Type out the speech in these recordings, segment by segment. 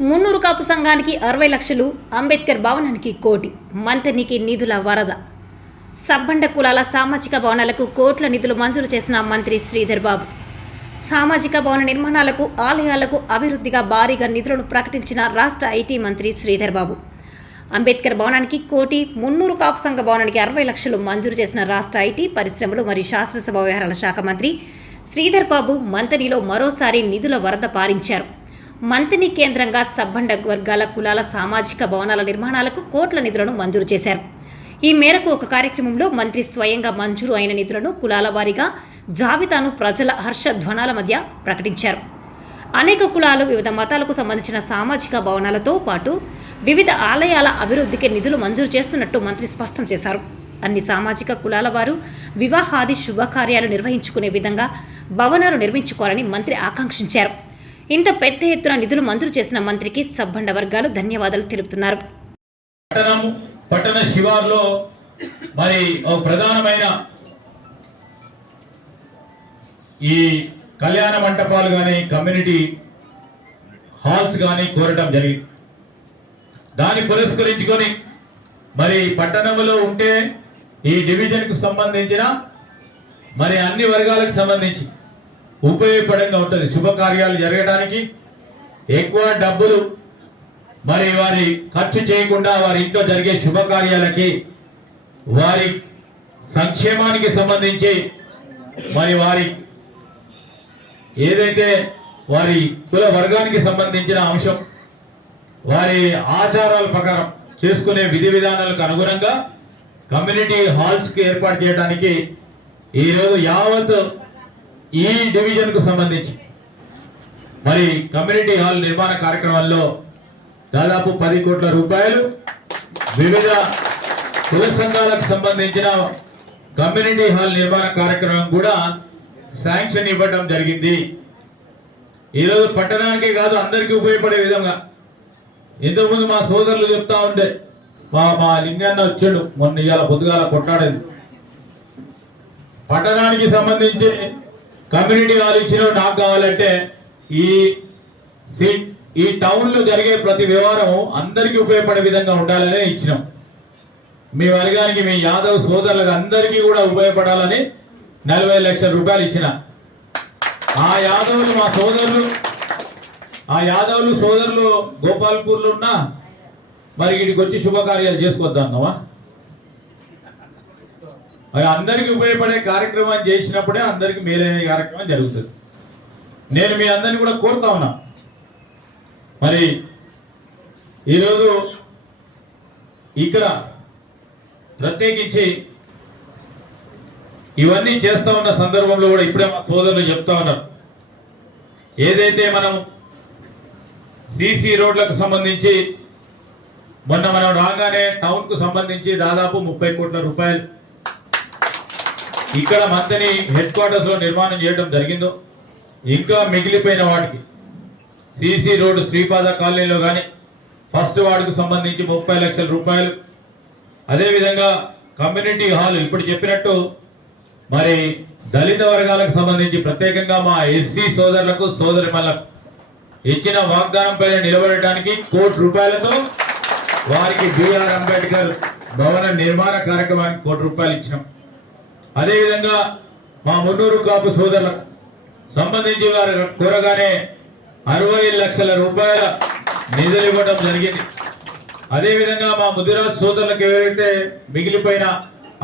మున్నూరు కాపు సంఘానికి 60 లక్షలు, అంబేద్కర్ భవనానికి 1 కోటి, మంత్రికి నిధుల వరద. సబ్బండ కులాల సామాజిక భవనాలకు కోట్ల నిధులు మంజూరు చేసిన మంత్రి శ్రీధర్ బాబు. సామాజిక భవన నిర్మాణాలకు, ఆలయాలకు అభివృద్ధిగా భారీగా నిధులను ప్రకటించిన రాష్ట్ర ఐటీ మంత్రి శ్రీధర్ బాబు. అంబేద్కర్ భవనానికి 1 కోటి, మున్నూరు కాపు సంఘ భవనానికి 60 లక్షలు మంజూరు చేసిన రాష్ట్ర ఐటీ, పరిశ్రమలు మరియు శాసనసభ వ్యవహారాల శాఖ మంత్రి శ్రీధర్ బాబు మంతనిలో మరోసారి నిధుల వరద పారించారు. మంతని కేంద్రంగా సబ్బండ వర్గాల కులాల సామాజిక భవనాల నిర్మాణాలకు కోట్ల నిధులను మంజూరు చేశారు. ఈ మేరకు ఒక కార్యక్రమంలో మంత్రి స్వయంగా మంజూరు అయిన నిధులను కులాల వారీగా జాబితాను ప్రజల హర్షధ్వానాల మధ్య ప్రకటించారు. అనేక కులాలు, వివిధ మతాలకు సంబంధించిన సామాజిక భవనాలతో పాటు వివిధ ఆలయాల అభివృద్ధికి నిధులు మంజూరు చేస్తున్నట్టు మంత్రి స్పష్టం చేశారు. అన్ని సామాజిక కులాల వారు వివాహాది శుభకార్యాలు నిర్వహించుకునే విధంగా భవనాలు నిర్మించుకోవాలని మంత్రి ఆకాంక్షించారు. ఇంత పెద్ద ఎత్తున నిధులు మంజూరు చేసిన మంత్రికి సబ్బండ వర్గాలు ధన్యవాదాలు తెలుపుతున్నారు. పట్టణ శివార్లో మరి ఒక ప్రధానమైన ఈ కళ్యాణ మంటపాలు కానీ, కమ్యూనిటీ హాల్స్ కానీ కోరటం జరిగింది. దాన్ని పురస్కరించుకొని మరి పట్టణంలో ఉంటే ఈ డివిజన్కు సంబంధించిన మరి అన్ని వర్గాలకు సంబంధించి ఉపయోగపడంగా ఉంటుంది. శుభకార్యాలు జరగడానికి ఎక్కువ డబ్బులు మరి వారి ఖర్చు చేయకుండా వారి ఇంట్లో జరిగే శుభకార్యాలకి, వారి సంక్షేమానికి సంబంధించి మరి వారి ఏదైతే వారి కుల వర్గానికి సంబంధించిన అంశం, వారి ఆచారాల ప్రకారం చేసుకునే విధి విధానాలకు అనుగుణంగా కమ్యూనిటీ హాల్స్కి ఏర్పాటు చేయడానికి ఈరోజు యావత్ ఈ డివిజన్కు సంబంధించి మరి కమ్యూనిటీ హాల్ నిర్మాణ కార్యక్రమంలో దాదాపు 10 కోట్ల రూపాయలు వివిధ కుల సంఘాలకు సంబంధించిన కమ్యూనిటీ హాల్ నిర్మాణ కార్యక్రమం కూడా శాంక్షన్ ఇవ్వడం జరిగింది. ఈరోజు పట్టణానికే కాదు, అందరికీ ఉపయోగపడే విధంగా. ఇంతకుముందు మా సోదరులు చెప్తా ఉంటే మా లింగన్న వచ్చాడు మొన్న, ఇవాళ పొద్దుగాల కొట్టాడేది. పట్టణానికి సంబంధించి కమ్యూనిటీ హాల్ ఇచ్చిన నాకు కావాలంటే ఈ టౌన్ లో జరిగే ప్రతి వ్యవహారం అందరికీ ఉపయోగపడే విధంగా ఉండాలనే ఇచ్చినాం. మీ వర్గానికి, మీ యాదవ్ సోదరులకు అందరికీ కూడా ఉపయోగపడాలని 40 లక్షల రూపాయలు ఇచ్చిన. ఆ యాదవులు మా సోదరులు, సోదరులు గోపాల్పూర్లో ఉన్నా మరి వీటికి వచ్చి శుభకార్యాలు చేసుకొద్దామా? మరి అందరికీ ఉపయోగపడే కార్యక్రమం చేసినప్పుడే అందరికీ మేలైన కార్యక్రమం జరుగుతుంది. నేను మీ అందరినీ కూడా కోరుతా ఉన్నా. మరి ఈరోజు ఇక్కడ ప్రత్యేకించి ఇవన్నీ చేస్తా ఉన్న సందర్భంలో కూడా ఇప్పుడే మా సోదరులు చెప్తా ఉన్నారు, ఏదైతే మనం సిసి రోడ్లకు సంబంధించి మొన్న మనం రాగానే టౌన్కు సంబంధించి దాదాపు 30 కోట్ల రూపాయలు ఇక్కడ మంతని హెడ్ క్వార్టర్స్ లో నిర్మాణం చేయడం జరిగిందో, ఇంకా మిగిలిపోయిన వాటికి సిసి రోడ్డు శ్రీపాద కాలనీలో కానీ ఫస్ట్ వార్డుకు సంబంధించి 30 లక్షల రూపాయలు, అదేవిధంగా కమ్యూనిటీ హాల్ ఇప్పుడు చెప్పినట్టు మరి దళిత వర్గాలకు సంబంధించి ప్రత్యేకంగా మా ఎస్సీ సోదరులకు, సోదరిమణులకు ఇచ్చిన వాగ్దానం పైన నిలబడటానికి 1 కోటి రూపాయలతో వారికి బిఆర్ అంబేద్కర్ భవన నిర్మాణ కార్యక్రమానికి 1 కోటి రూపాయలు ఇచ్చినాం. అదేవిధంగా మా మున్నూరు కాపు సోదరులకు సంబంధించి వారు కోరగానే 60 లక్షల రూపాయల నిధులు ఇవ్వడం జరిగింది. అదేవిధంగా మా ముదిరాజ్ సోదరులకు ఎవరైతే మిగిలిపోయిన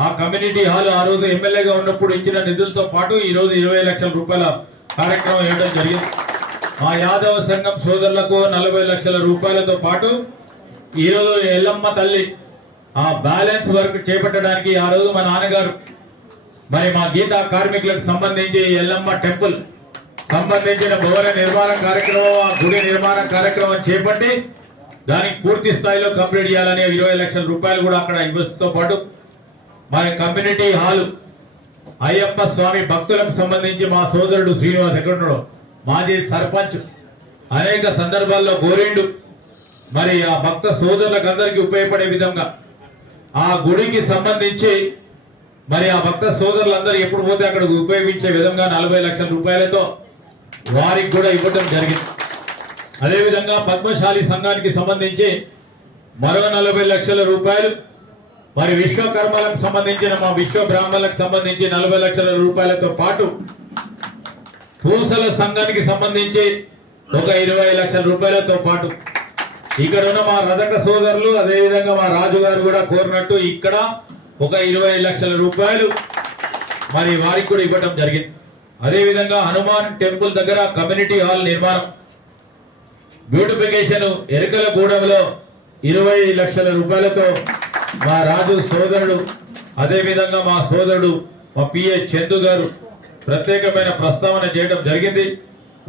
ఆ కమ్యూనిటీ హాల్ ఆ రోజు ఎమ్మెల్యేగా ఉన్నప్పుడు ఇచ్చిన నిధులతో పాటు ఈ రోజు 20 లక్షల రూపాయల కార్యక్రమం ఇవ్వడం జరిగింది. మా యాదవ సంఘం సోదరులకు 40 లక్షల రూపాయలతో పాటు ఈరోజు ఎల్లమ్మ తల్లి ఆ బ్యాలెన్స్ వర్క్ చేపట్టడానికి ఆ రోజు మా నాన్నగారు మరి మా గీతా కార్మికులకు సంబంధించి ఎల్లమ్మ టెంపుల్ సంబంధించిన భవన నిర్మాణ కార్యక్రమం, ఆ గుడి నిర్మాణ కార్యక్రమం చేపట్టి దానికి పూర్తి స్థాయిలో కంప్లీట్ చేయాలనే 20 లక్షల రూపాయలు కూడా అక్కడ ఇవ్వడంతో పాటు మరి కమ్యూనిటీ హాల్ అయ్యప్ప స్వామి భక్తులకు సంబంధించి మా సోదరుడు శ్రీనివాస్ ఎక్కడున్నాడు, మాజీ సర్పంచ్, అనేక సందర్భాల్లో గోరిండు. మరి ఆ భక్త సోదరులకు అందరికీ ఉపయోగపడే విధంగా ఆ గుడికి సంబంధించి మరి ఆ భక్త సోదరులందరూ ఎప్పుడు పోతే అక్కడ ఉపయోగించే విధంగా 40 లక్షల రూపాయలతో వారికి కూడా ఇవ్వడం జరిగింది. అదేవిధంగా పద్మశాలి సంఘానికి సంబంధించి మరో 40 లక్షల రూపాయలు, మరి విశ్వకర్మలకు సంబంధించిన మా విశ్వ బ్రాహ్మణులకు సంబంధించి 40 లక్షల రూపాయలతో పాటు పూసల సంఘానికి సంబంధించి ఒక 20 లక్షల రూపాయలతో పాటు ఇక్కడ ఉన్న మా రజక సోదరులు అదేవిధంగా మా రాజు గారు కూడా కోరినట్టు ఇక్కడ ఒక 20 లక్షల రూపాయలు మరి వారికి కూడా ఇవ్వడం జరిగింది. అదేవిధంగా హనుమాన్ టెంపుల్ దగ్గర కమ్యూనిటీ హాల్ నిర్మాణం, బ్యూటిఫికేషన్ ఎరుకలగూడెంలో 20 లక్షల రూపాయలతో మా రాజు సోదరుడు అదేవిధంగా మా సోదరుడు మా పిఏ చందు గారు ప్రత్యేకమైన ప్రస్తావన చేయడం జరిగింది,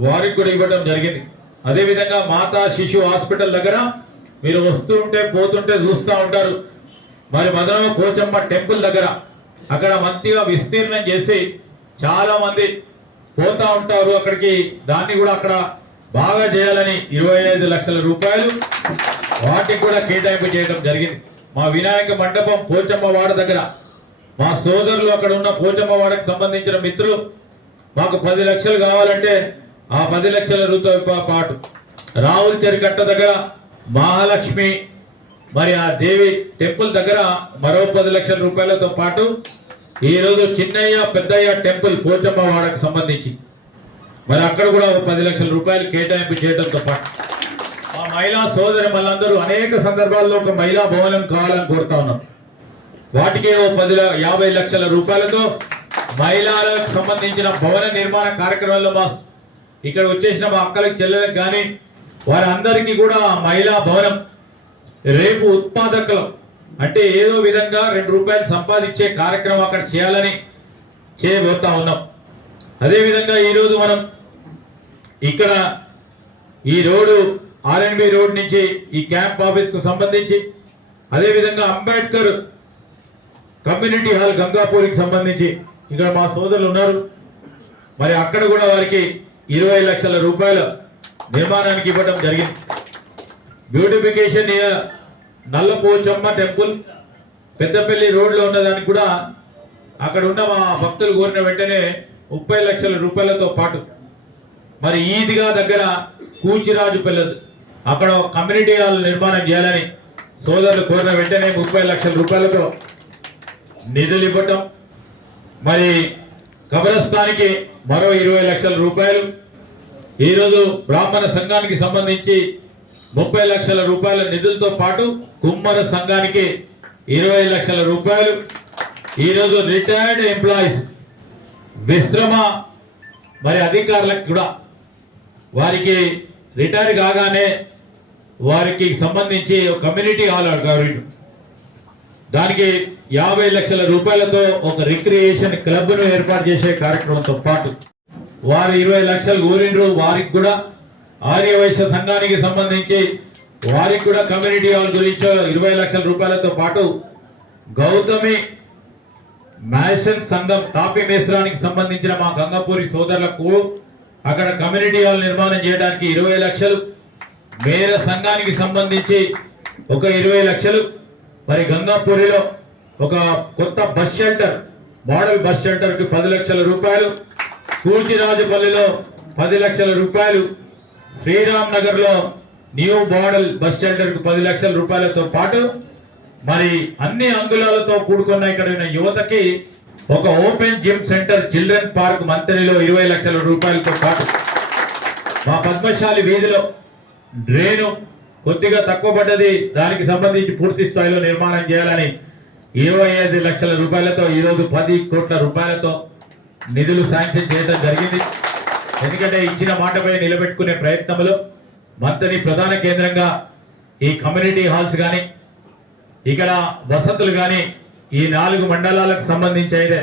వారికి కూడా ఇవ్వడం జరిగింది. అదేవిధంగా మాతా శిశు హాస్పిటల్ దగ్గర మీరు వస్తూ ఉంటే పోతుంటే చూస్తూ ఉంటారు, మరి మదనమ పోచమ్మ టెంపుల్ దగ్గర అక్కడ మంచిగా విస్తీర్ణం చేసి చాలా మంది పోతా ఉంటారు అక్కడికి, దాన్ని కూడా అక్కడ బాగా చేయాలని 25 లక్షల రూపాయలు వాటికి కూడా కేటాయింపు చేయడం జరిగింది. మా వినాయక మండపం పోచమ్మ వాడ దగ్గర మా సోదరులు అక్కడ ఉన్న పోచమ్మ వాడకు సంబంధించిన మిత్రులు మాకు 10 లక్షలు కావాలంటే ఆ 10 లక్షల రూపాయలతో పాటు రావుల చెరికట్ట దగ్గర మహాలక్ష్మి మరి ఆ దేవి టెంపుల్ దగ్గర మరో 10 లక్షల రూపాయలతో పాటు ఈరోజు చిన్నయ్య పెద్దయ్య టెంపుల్ పోచమ్మ వాడకు సంబంధించి మరి అక్కడ కూడా 10 లక్షల రూపాయలు కేటాయింపు చేయడంతో పాటు మా మహిళా సోదరి మళ్ళందరూ అనేక సందర్భాల్లో ఒక మహిళా భవనం కావాలని కోరుతా ఉన్నాం, వాటికి 50 లక్షల రూపాయలతో మహిళలకు సంబంధించిన భవన నిర్మాణ కార్యక్రమంలో మా ఇక్కడ వచ్చేసిన మా అక్కలకి చెల్లెలకు కానీ వారందరికీ కూడా మహిళా భవనం రేపు ఉత్పాదకులు అంటే ఏదో విధంగా 2 రూపాయలు సంపాదించే కార్యక్రమం అక్కడ చేయాలని చేయబోతా ఉన్నాం. అదేవిధంగా ఈరోజు మనం ఇక్కడ ఈ రోడ్డు ఆర్ఎన్బి రోడ్ నుంచి ఈ క్యాంప్ ఆఫీస్ కు సంబంధించి అదేవిధంగా అంబేద్కర్ కమ్యూనిటీ హాల్ గంగాపూర్కి సంబంధించి ఇక్కడ మా సోదరులు ఉన్నారు, మరి అక్కడ కూడా వారికి 20 లక్షల రూపాయల నిర్మాణానికి ఇవ్వడం జరిగింది. బ్యూటిఫికేషన్ నల్లపోచమ్మ టెంపుల్ పెద్దపల్లి రోడ్లో ఉన్నదానికి కూడా అక్కడ ఉన్న మా భక్తులు కోరిన వెంటనే 30 లక్షల రూపాయలతో పాటు మరి ఈద్గా దగ్గర కూచిరాజు పిల్లలు అక్కడ కమ్యూనిటీ హాల్ నిర్మాణం చేయాలని సోదరులు కోరిన వెంటనే 30 లక్షల రూపాయలతో నిధులు ఇవ్వటం, మరి కబరస్థానికి మరో 20 లక్షల రూపాయలు, ఈరోజు బ్రాహ్మణ సంఘానికి సంబంధించి 30 లక్షల రూపాయల నిధులతో పాటు కుమ్మర సంఘానికి 20 లక్షల రూపాయలు, ఈరోజు రిటైర్డ్ ఎంప్లాయీస్ విశ్రమ మరి అధికారులకు కూడా వారికి రిటైర్ కాగానే వారికి సంబంధించి కమ్యూనిటీ హాల్ అడిగారు, దానికి 50 లక్షల రూపాయలతో ఒక రిక్రియేషన్ క్లబ్ ను ఏర్పాటు చేసే కార్యక్రమంతో పాటు వారు 20 లక్షలు కోరిండ్రు, వారికి కూడా ఆర్యవైశ్య సంఘానికి సంబంధించి వారికి కూడా కమ్యూనిటీ హాల్ గురించి 20 లక్షల రూపాయలతో పాటు గౌతమి మ్యాషన్ సంఘం తాపి మేస్త్రానికి సంబంధించిన మా గంగాపూరి సోదరులకు అక్కడ కమ్యూనిటీ హాల్ నిర్మాణం చేయడానికి 20 లక్షలు, మేర సంఘానికి సంబంధించి ఒక 20 లక్షలు, మరి గంగాపూరిలో ఒక కొత్త bus shelter model bus shelter కి 10 లక్షల రూపాయలు, కూచిరాజుపల్లిలో 10 లక్షల రూపాయలు, శ్రీరామ్ నగర్ లో న్యూ మోడల్ బస్ షెల్టర్ కు 10 లక్షల రూపాయలతో పాటు మరి అన్ని అంగుళాలతో కూడుకున్న ఇక్కడ ఉన్న యువతకి ఒక open gym centre children park మంత్రిలో 20 లక్షల రూపాయలతో పాటు మా పద్మశాలి వీధిలో డ్రైను కొద్దిగా తక్కువ పడ్డది, దానికి సంబంధించి పూర్తి స్థాయిలో నిర్మాణం చేయాలని 25 లక్షల రూపాయలతో ఈరోజు 10 కోట్ల రూపాయలతో నిధులు శాంక్షన్ చేయడం జరిగింది. ఎందుకంటే ఇచ్చిన మాటపై నిలబెట్టుకునే ప్రయత్నంలో మంత్రి ప్రధాన కేంద్రంగా ఈ కమ్యూనిటీ హాల్స్ కానీ ఇక్కడ వసతులు కానీ ఈ 4 మండలాలకు సంబంధించి అయితే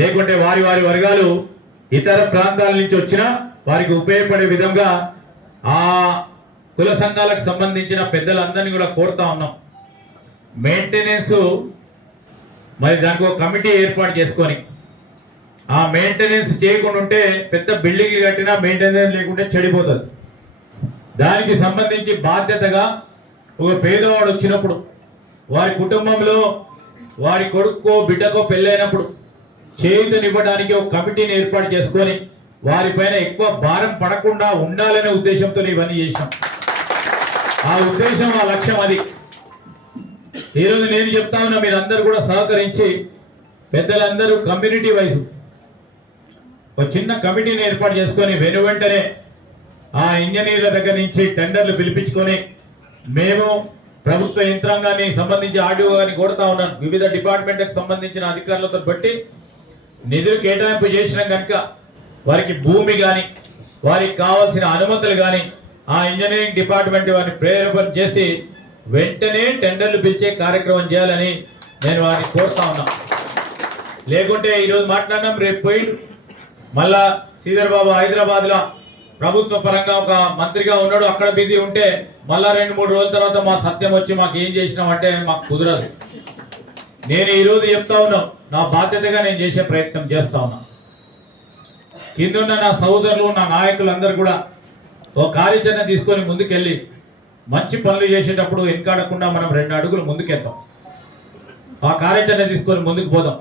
లేకుంటే వారి వారి వర్గాలు ఇతర ప్రాంతాల నుంచి వచ్చినా వారికి ఉపయోగపడే విధంగా ఆ కుల సంఘాలకు సంబంధించిన పెద్దలందరినీ కూడా కోరుతా ఉన్నాం. మెయింటెనెన్స్ మరి దానికి ఒక కమిటీ ఏర్పాటు చేసుకొని ఆ మెయింటెనెన్స్ చేయకుండా ఉంటే పెద్ద బిల్డింగ్ కట్టినా మెయింటెనెన్స్ లేకుంటే చెడిపోతుంది. దానికి సంబంధించి బాధ్యతగా ఒక పేదవాడు వచ్చినప్పుడు వారి కుటుంబంలో వారి కొడుకో బిడ్డకో పెళ్ళైనప్పుడు చేయూతనివ్వడానికి ఒక కమిటీని ఏర్పాటు చేసుకొని వారిపైన ఎక్కువ భారం పడకుండా ఉండాలనే ఉద్దేశంతో ఇవన్నీ చేశాం. ఆ ఉద్దేశం, ఆ లక్ష్యం అది. ఈరోజు నేను చెప్తా ఉన్నా, మీరందరూ కూడా సహకరించి పెద్దలందరూ కమ్యూనిటీ వైజ్ ఒక చిన్న కమిటీని ఏర్పాటు చేసుకొని వెంటనే ఆ ఇంజనీర్ల దగ్గర నుంచి టెండర్లు పిలిపించుకొని మేము ప్రభుత్వ యంత్రాంగాన్ని సంబంధించి ఆర్డీఓ గారిని కోరుతా ఉన్నాను, వివిధ డిపార్ట్మెంట్కి సంబంధించిన అధికారులతో బట్టి నిధులు కేటాయింపు చేసిన కనుక వారికి భూమి కానీ వారికి కావాల్సిన అనుమతులు కానీ ఆ ఇంజనీరింగ్ డిపార్ట్మెంట్ వారిని ప్రేరేపణ చేసి వెంటనే టెండర్లు పిలిచే కార్యక్రమం చేయాలని నేను వారిని కోరుతా ఉన్నా. లేకుంటే ఈరోజు మాట్లాడినాం, రేపు పోయి మళ్ళా శ్రీధర్ బాబు హైదరాబాద్లో ప్రభుత్వ పరంగా ఒక మంత్రిగా ఉన్నాడు, అక్కడ బిజీ ఉంటే మళ్ళా 2-3 రోజుల తర్వాత మా సత్యం వచ్చి మాకు ఏం చేసినాం అంటే మాకు కుదరదు. నేను ఈరోజు చెప్తా ఉన్నాం, నా బాధ్యతగా నేను చేసే ప్రయత్నం చేస్తా ఉన్నా. కిందున్న నా సోదరులు, నా నాయకులందరూ కూడా ఒక కార్యాచరణ తీసుకొని ముందుకెళ్ళి మంచి పనులు చేసేటప్పుడు వెనకాడకుండా మనం 2 అడుగులు ముందుకెళ్తాం. ఆ కార్యాచరణ తీసుకొని ముందుకు పోదాం,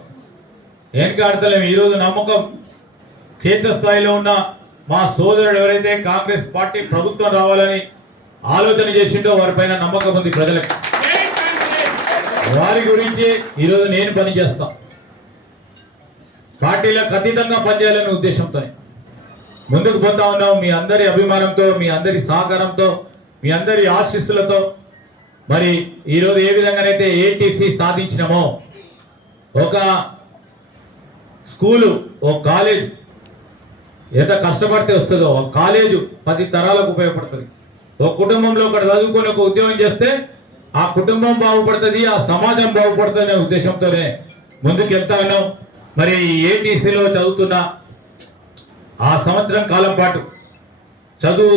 వెనకాడతలేము. ఈరోజు నమ్మకం క్షేత్రస్థాయిలో ఉన్న మా సోదరుడు ఎవరైతే కాంగ్రెస్ పార్టీ ప్రభుత్వం రావాలని ఆలోచన చేసిండో వారిపైన నమ్మకం ఉంది ప్రజలకు. వారి గురించి ఈరోజు నేను పనిచేస్తాం. పార్టీలకు అతీతంగా పనిచేయాలనే ఉద్దేశంతో ముందుకు పోతా ఉన్నాం. మీ అందరి అభిమానంతో, మీ అందరి సహకారంతో, మీ అందరి ఆశీస్సులతో మరి ఈరోజు ఏ విధంగానైతే ఏటీసీ సాధించినామో, ఒక స్కూలు, ఒక కాలేజ్ ఎంత కష్టపడితే వస్తుందో, ఒక కాలేజు 10 తరాలకు ఉపయోగపడుతుంది. ఒక కుటుంబంలో ఒకటి చదువుకొని ఒక ఉద్యోగం చేస్తే ఆ కుటుంబం బాగుపడుతుంది, ఆ సమాజం బాగుపడుతుంది అనే ఉద్దేశంతోనే ముందుకు వెళ్తా ఉన్నాం. మరి ఏటీసీలో చదువుతున్న ఆ సంవత్సరం కాలం పాటు చదువు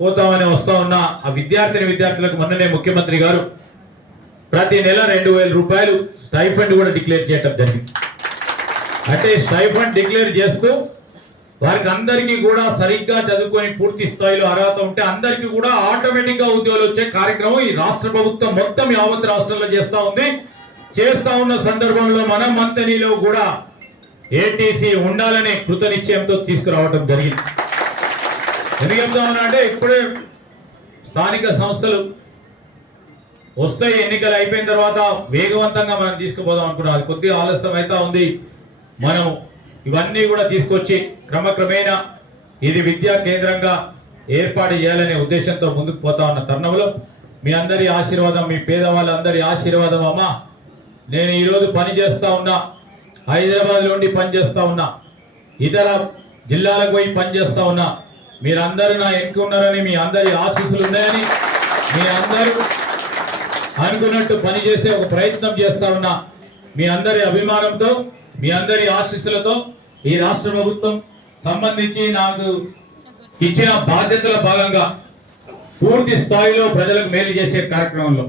పోతామని వస్తా ఉన్న ఆ విద్యార్థులకు మొన్ననే ముఖ్యమంత్రి గారు ప్రతి నెల 2,000 రూపాయలు స్టైఫండ్ కూడా డిక్లేర్ చేయటం జరిగింది. అంటే స్టైఫండ్ డిక్లేర్ చేస్తూ వారికి అందరికీ కూడా సరిగ్గా చదువుకొని పూర్తి స్థాయిలో అర్హత ఉంటే అందరికీ కూడా ఆటోమేటిక్ గా ఉద్యోగాలు వచ్చే కార్యక్రమం ఈ రాష్ట్ర ప్రభుత్వం మొత్తం యావత్ రాష్ట్రంలో చేస్తా ఉంది. చేస్తా ఉన్న సందర్భంలో మన మంతనిలో కూడా ఏటీసీ ఉండాలనే కృత నిశ్చయంతో తీసుకురావడం జరిగింది. ఎందుకు చెప్తా ఉన్నా అంటే ఇప్పుడే స్థానిక సంస్థలు వస్తాయి, ఎన్నికలు అయిపోయిన తర్వాత వేగవంతంగా మనం తీసుకుపోదాం అనుకున్నాం. అది కొద్దిగా ఆలస్యం అయితే ఉంది. మనం ఇవన్నీ కూడా తీసుకొచ్చి క్రమక్రమేణా ఇది విద్యా కేంద్రంగా ఏర్పాటు చేయాలనే ఉద్దేశంతో ముందుకు పోతా ఉన్న తరుణంలో మీ అందరి ఆశీర్వాదం, మీ పేదవాళ్ళందరి ఆశీర్వాదం అమ్మా. నేను ఈరోజు పని చేస్తా ఉన్నా, హైదరాబాద్ నుండి పని చేస్తా ఉన్నా, ఇతర జిల్లాలకు పోయి పని చేస్తా ఉన్నా. మీరందరూ నా వెనుక ఉన్నారని, మీ అందరి ఆశీస్సులు ఉన్నాయని, మీ అందరూ అనుకున్నట్టు పని చేసే ఒక ప్రయత్నం చేస్తా ఉన్నా. మీ అందరి అభిమానంతో, మీ అందరి ఆశీస్సులతో ఈ రాష్ట్ర ప్రభుత్వం సంబంధించి నాకు ఇచ్చిన బాధ్యతల భాగంగా పూర్తి స్థాయిలో ప్రజలకు మేలు చేసే కార్యక్రమంలో